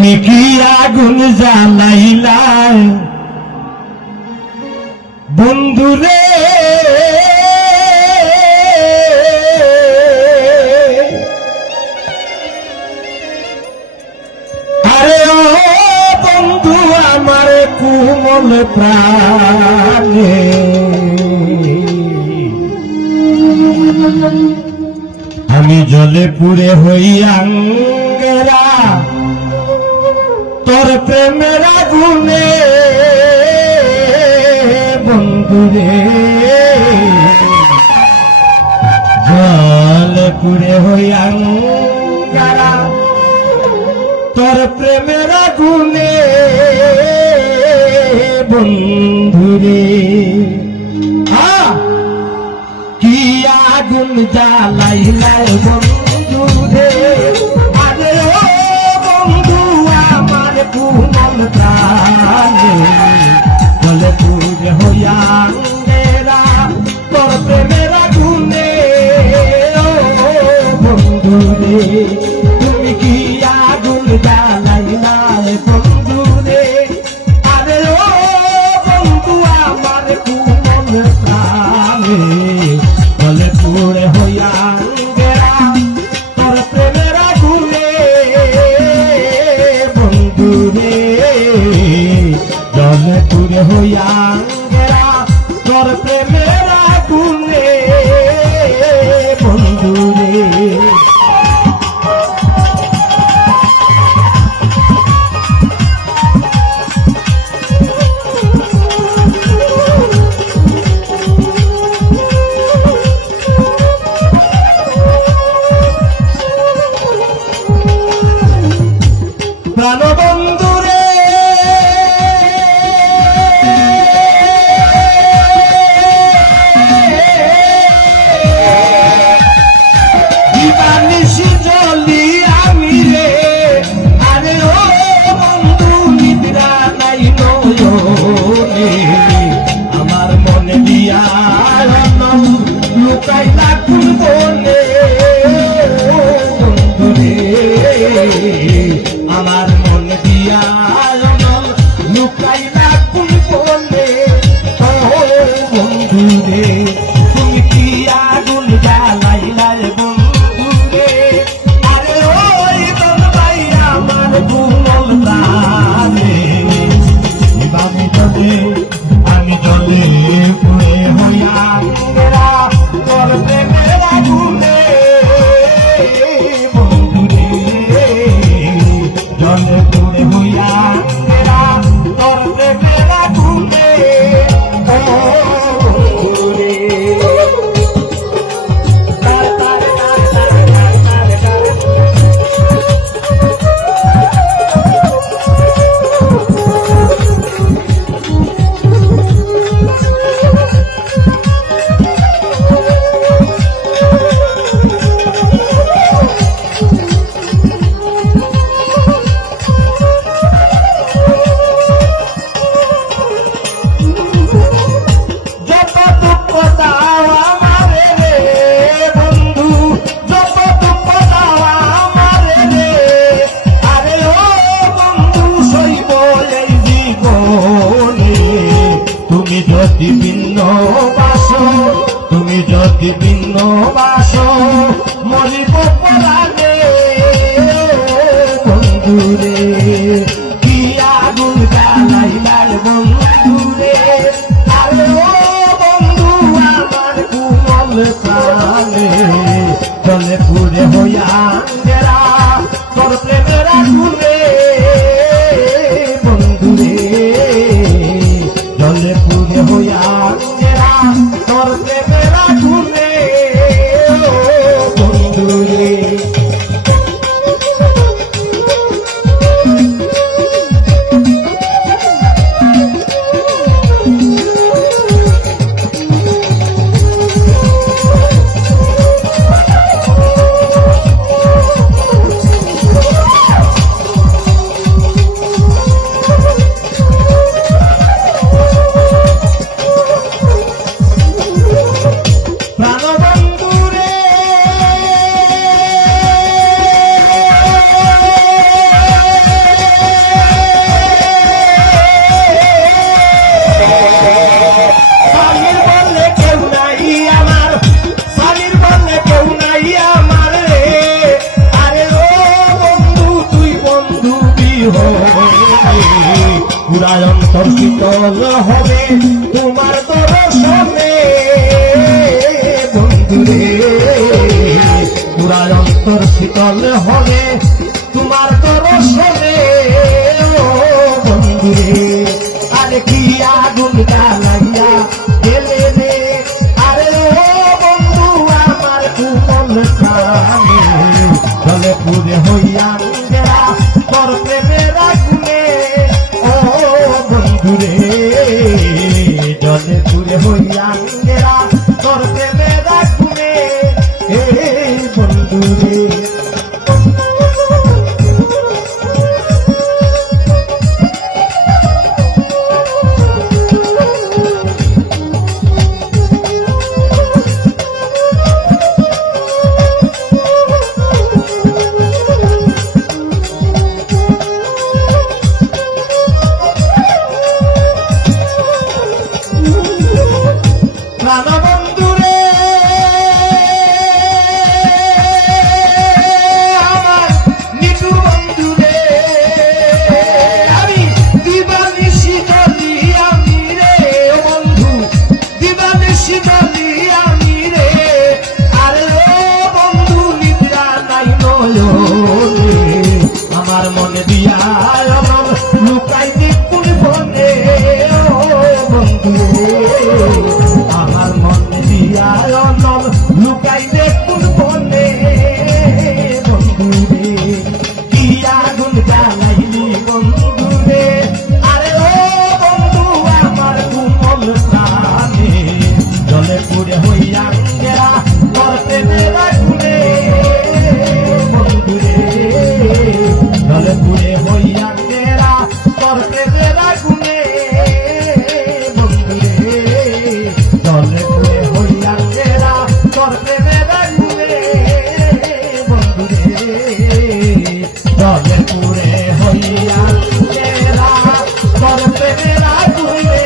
তুমি কি আগুন জ্বালাইলাই বন্ধুরে, আরে ও বন্ধু আমার কোমল প্রাণে, আমি জলে পুড়ে হই আঙ্গেরা তোর প্রেমের আগুনে বন্ধুরে, জলে পুড়ে হই আঙ্গেরা তোর প্রেমের আগুনে বন্ধুরে। কি আগুন জ্বালাইলাই বন্ধুরে, আরে ও বন্ধু আমার কোমল প্রাণে, জলে পুড়ে হইয়া আঙ্গেরা তোর প্রেমের আগুনে ও বন্ধুরে। তুমি কি আগুন জ্বালাইলাই বন্ধুরে, আরে ও বন্ধু আমার কোমল প্রাণে, জলে পুড়ে হইয়া আঙ্গেরা তোর প্রেমের আগুনে বন্ধুরে, জলে পুড়ে হইয়া আঙ্গেরা তোর প্রেমের আগুনে বন্ধুরে। প্রাণবন্ধুরে দিবানিশি জ্বলি আমি রে, আরে ও বন্ধু নিদ্রা নাই নয়নে, আমার মনে দিয়া লুকাইলা কোন বনে বন্ধুরে, আমার মন দিয়া লুকাইলা কোন বনে ও বন্ধুরে। তুমি কি আগুন জ্বালাইলাই বন্ধুরে, আরে ওই তোর ভাই আমার কোমল প্রাণে, আমি জলে পুড়ে হইয়া আঙ্গেরা তোর প্রেমের আগুনে বন্ধুরে, জলে পুড়ে হইয়া আঙ্গেরা তোর প্রেমের আগুনে ও বন্ধুরে। তুমি যদি ভিন্ন বাস, তুমি যদি ভিন্ন বাস, মরিব পরাগে বন্ধুরে। কি আগুন জ্বালাইলাই বন্ধুরে, আরে ও বন্ধু আমার কোমল প্রাণে, জলে পুড়ে হইয়া আঙ্গেরা তোর প্রেমের আগুনে বন্ধুরে, জলে পুড়ে হইয়া আঙ্গেরা তোর প্রেমের আগুনে ও বন্ধুরে। শীতল হবে তোমার দর্শনে বন্ধুরে পুরা অন্তর শীতল হবে তোমার দর্শনে ও বন্ধুরে আরে কি আগুন জ্বালাইয়া গেলে রে আরে ও বন্ধু আমার কোমল প্রাণে জলে পুরে হইয়া গেরা তোর প্রেমের আগুনে ও বন্ধুরে জলে পুরে হইয়া গেরা তোর প্রেমের আগুনে এ বন্ধুরে বন্ধুরে আমার নিটু বন্ধুরে আমি দিবানিশি গলি আমি রে বন্ধু দিবানিশি গলি আমি রে আরে বন্ধু নিদ্রা নাই নয়নে আমার মনে দিয়া লুকাই দেখুন বনে ও বন্ধু আমার মনে দিয়া অনল লুকাই দেখুন বনে বন্ধুরে কি আগুন জ্বালাইলি বন্ধুরে আরে ও বন্ধু আমার কোমল প্রাণে জলে পুরে হইয়া গেরা করতে মেরা গুনে বন্ধুরে জলে পুরে হইয়া গেরা করতে মেরা গুনে বন্ধুরে জলে পুরে হইয়া গেরা করতে মেরা গুনে বন্ধুরে জলে পুরে হইয়া গেরা করতে মেরা গুনে